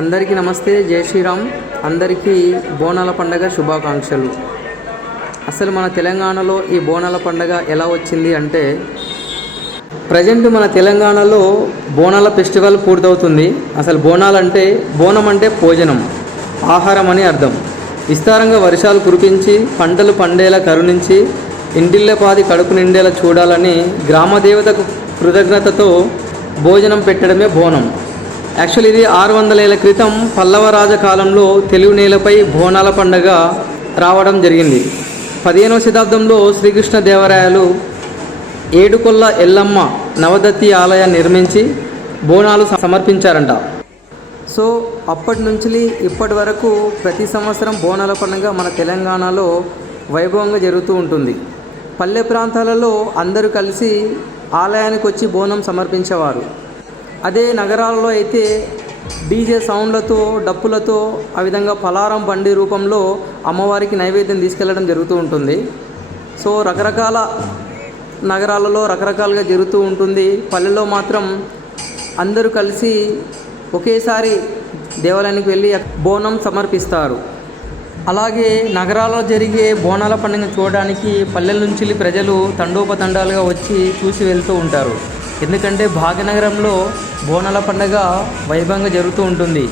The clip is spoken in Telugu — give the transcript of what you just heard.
అందరికీ నమస్తే, జై శ్రీరామ్. అందరికీ బోనాల పండగ శుభాకాంక్షలు. అసలు మన తెలంగాణలో ఈ బోనాల పండగ ఎలా వచ్చింది అంటే, ప్రజెంట్ మన తెలంగాణలో బోనాల ఫెస్టివల్ పూర్తవుతుంది. అసలు బోనం అంటే భోజనం, ఆహారం అని అర్థం. విస్తారంగా వర్షాలు కురిపించి పంటలు పండేలా కరుణించి ఇంటిల్లపాది కడుపు నిండేలా చూడాలని గ్రామదేవతకు కృతజ్ఞతతో భోజనం పెట్టడమే బోనం. యాక్చువల్ ఇది 600 ఏళ్ల క్రితం పల్లవ రాజ కాలంలో తెలుగు నేలపై బోనాల పండగ రావడం జరిగింది. 15వ శతాబ్దంలో శ్రీకృష్ణదేవరాయలు ఏడుకొల్ల ఎల్లమ్మ నవదత్తి ఆలయాన్ని నిర్మించి బోనాలు సమర్పించారంట. సో అప్పటి నుంచి ఇప్పటి వరకు ప్రతి సంవత్సరం బోనాల పండుగ మన తెలంగాణలో వైభవంగా జరుగుతూ ఉంటుంది. పల్లె ప్రాంతాలలో అందరూ కలిసి ఆలయానికి వచ్చి బోనం సమర్పించేవారు. అదే నగరాల్లో అయితే డీజే సౌండ్లతో, డప్పులతో, ఆ విధంగా పలారం బండి రూపంలో అమ్మవారికి నైవేద్యం తీసుకెళ్లడం జరుగుతూ ఉంటుంది. సో రకరకాల నగరాలలో రకరకాలుగా జరుగుతూ ఉంటుంది. పల్లెల్లో మాత్రం అందరూ కలిసి ఒకేసారి దేవాలయానికి వెళ్ళి బోనం సమర్పిస్తారు. అలాగే నగరాల్లో జరిగే బోనాల పండుగ చూడడానికి పల్లెల నుంచి ప్రజలు తండోపతండాలుగా వచ్చి చూసి వెళ్తూ ఉంటారు. ఎందుకంటే భాగ్యనగరంలో బోనాల పండుగ వైభవంగా జరుగుతూ ఉంటుంది.